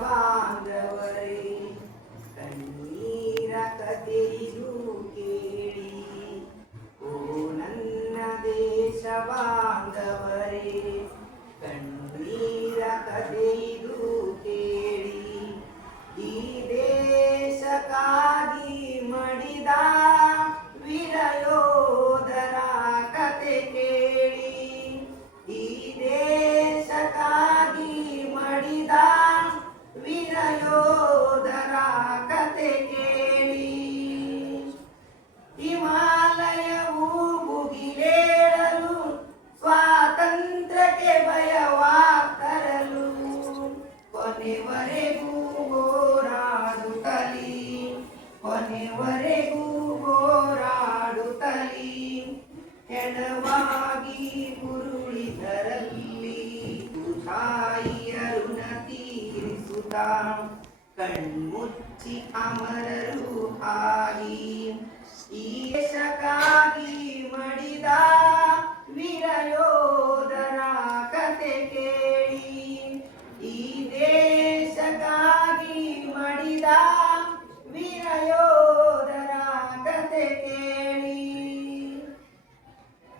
ಬಾಂಧವರೇ ಕಣ್ಣೀರ ಕಥೆಯಿದು ಕೇಳಿ ಓ ನನ್ನ ದೇಶ ಬಾಂಧವರೇ ಕಣ್ಣೀರ ಕಥೆಯಿದು ಕೇಳಿ ಈ ದೇಶಕ್ಕಾಗಿ ಮಡಿದ ವೀರಯೋಧರ ಕತೆ ಕೇಳಿ ಈ ದೇಶಕ್ಕಾಗಿ ಮಡಿದ ವೀರಯೋಧರ ಕತೆ ಕೇಳಿ ಹಿಮಾಲಯವು ಮುಗಿಲೇಳಲು ಸ್ವಾತಂತ್ರ್ಯಕ್ಕೆ ಭಯವಾ ತರಲು ಕೊನೆವರೆಗೂ ಹೋರಾಡುತ್ತಲಿ ಕೊನೆವರೆಗೂ ಹೋರಾಡುತ್ತಲಿ ಹೆಣವಾಗಿ ಉರುಳಿದರಲ್ಲಿ ತಾಯಿಯ ಋಣ ತೀರಿಸುತ್ತ ಕಣ್ಮುಚ್ಚಿ ಅಮರರು ಆಗಿ ಈ ದೇಶಕ್ಕಾಗಿ ಮಡಿದ ವೀರಯೋಧರ ಕತೆ ಕೇಳಿ ಈ ದೇಶಕ್ಕಾಗಿ ಮಡಿದ ವೀರಯೋಧರ ಕತೆ ಕೇಳಿ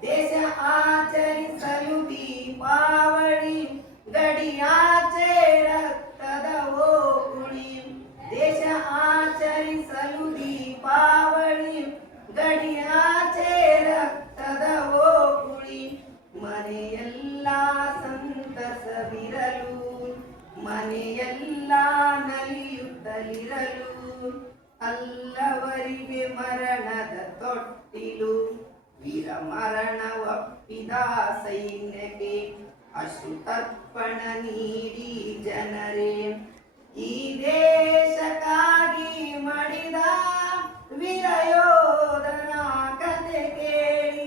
ದೇಶ ಆಚರಿಸಲು ದೀಪಾವಳಿ ಗಡಿಯಾಚೆ ರಕ್ತದ ಓಕುಳಿ ದೇಶ ಆಚರಿಸಲು ದೀಪಾವಳಿ ಗಡಿಯಾಚೆ ರಕ್ತದ ಓಕುಳಿ ಮನೆಯೆಲ್ಲ ಸಂತಸವಿರಲು ಮನೆಯೆಲ್ಲ ನಲಿಯುತ್ತಲಿರಲು ಅಲ್ಲವರಿಗೆ ಮರಣದ ತೊಟ್ಟಿಲು ವೀರ ಮರಣ ಒಪ್ಪಿದ ಸೈನ್ಯಕ್ಕೆ ಅಷ್ಟು ತರ್ಪಣ ನೀಡಿ ಜನರೇ ಈ ದೇಶಕ್ಕಾಗಿ ಮಡಿದ ವೀರಯೋಧನ ಕತೆ ಕೇಳಿ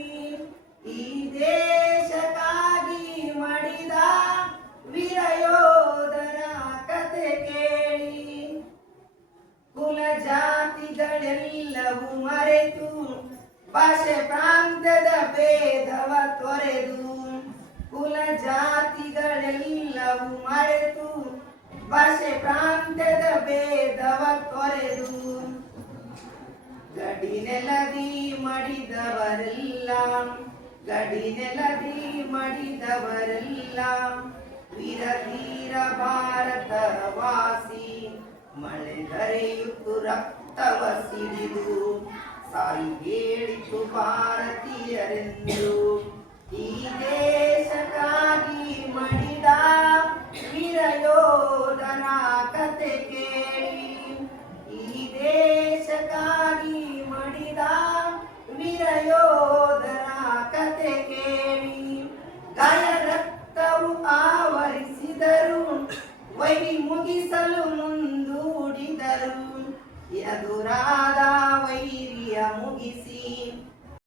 ಈ ದೇಶಕ್ಕಾಗಿ ಮಡಿದ ವೀರಯೋಧನ ಕತೆ ಕೇಳಿ ಕುಲ ಜಾತಿಗಳೆಲ್ಲವೂ ಮರೆತು ಭಾಷೆ ಪ್ರಾಂತ್ಯದ ಭೇದವ ತೊರೆದು ಕುಲ ಜಾತಿಗಳೆಲ್ಲವೂ ಮರೆತು ಭಾಷೆ ಪ್ರಾಂತ್ಯದ ಭೇದವ ತೊರೆದು ಗಡಿ ನೆಲದಿ ಮಡಿದವರೆಲ್ಲ ಗಡಿ ನೆಲದಿ ಮಡಿದವರೆಲ್ಲ ವೀರ ಧೀರ ಭಾರತ ವಾಸಿ ಮಳೆಗರೆಯುತ್ತು ರಕ್ತವ ಸಿಡಿದು ಸಾರಿ ಹೇಳಿತು ಭಾರತೀಯರೆಂದು ಈ ದೇಶಕ್ಕಾಗಿ ಮಡಿದ ವೀರಯೋಧನ ಕತೆ ಕೇಳಿ ಈ ದೇಶಕ್ಕಾಗಿ ಮಡಿದ ವೀರಯೋಧನ ಕತೆ ಕೇಳಿ ಗಾಯ ರಕ್ತವು ಆವರಿಸಿದರು ವೈರಿ ಮುಗಿಸಲು ಮುಂದೂಡಿದರು ಎದುರಾದ